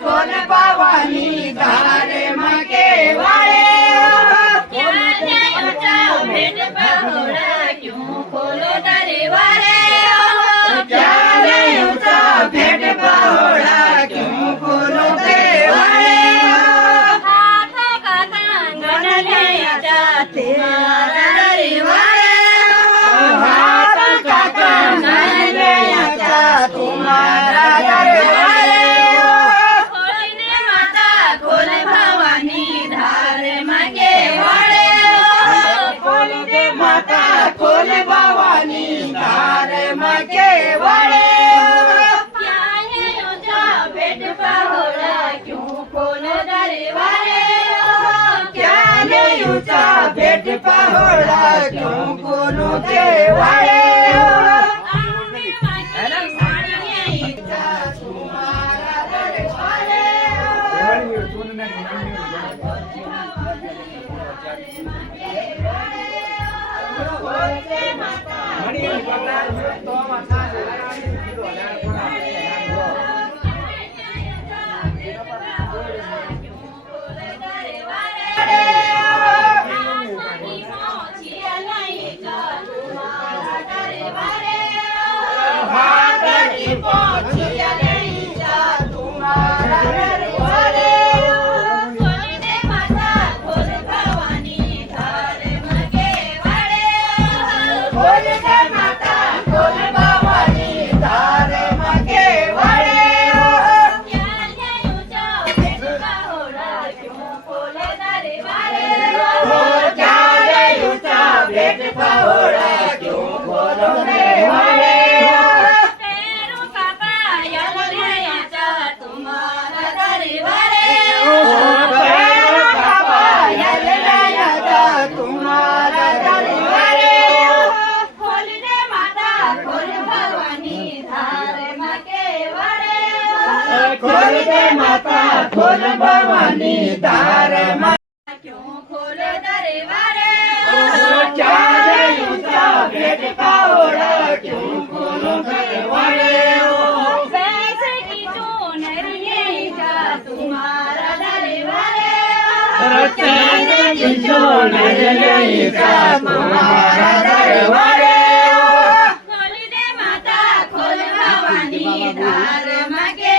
खोल भवानी धार मागे वाळे भेट पहोळा क्यों खोलो दरवारे भेट पहोळा क्यों खोलो दरवारे हाथ का कंगन लिया तुम्हारा दरवारे हाथ का कंगन लिया तुम्हारा दरवारे खोलने माता खोल भवानी धार मागे वाळे खोलने माता खोल भवानी धार मागे वाळे क्या है ऊंचा भेट पहोळा क्यों खोलो दरवारे क्या है ऊंचा भेट पहोळा क्यों खोलो दरवारे खोल दे माता खोल भवानी धार क्यों खोल दरवारे चाहे ऊंचा भेट पहोळा क्यों खोलो दरवारे वैसे की चोनर ये जा तुम्हारा दरवारे वैसे की चोनर ये जा तुम्हारा दरवारे खोल दे माता खोल भवानी धार मागे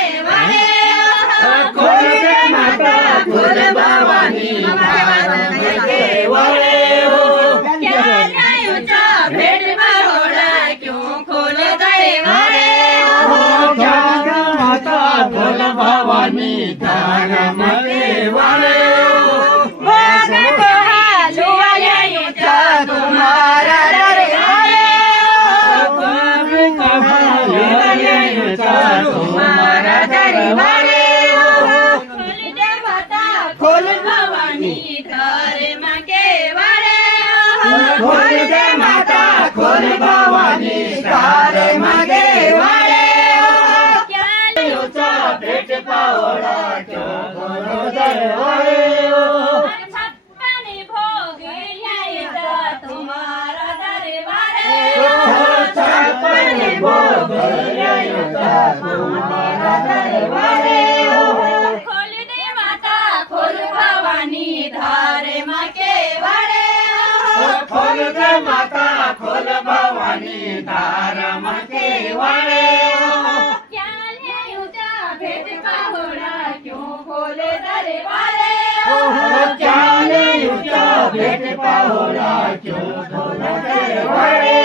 खोल दे माता खोल भवानी धार मागे वाळे क्या है ऊंचा भेट पहोळा क्यों खोल दरवारे क्या माता खोल भवानी धार मागे वाळे तुम्हारा दरवारे तुम्हारा दरवारे खोल भवानी धार मागे वाळे खोल दे माता खोल भवानी धार मागे वाळे क्या ऊंचा भेट पहोळा क्यों खोलो दरवारे छप्पन भोग लिया तुम्हारा दरवारे छप्पन भोग लिया तुम्हारा दरवारे खोल दे माता खोल भवानी धार मागे वाळे खोल दे माता खोल भवानी धार मागे वाळे क्या है ऊंचा भेट पहोळा क्यों खोले दरवारे क्या है ऊंचा भेट पहोळा क्यों खोले दरवारे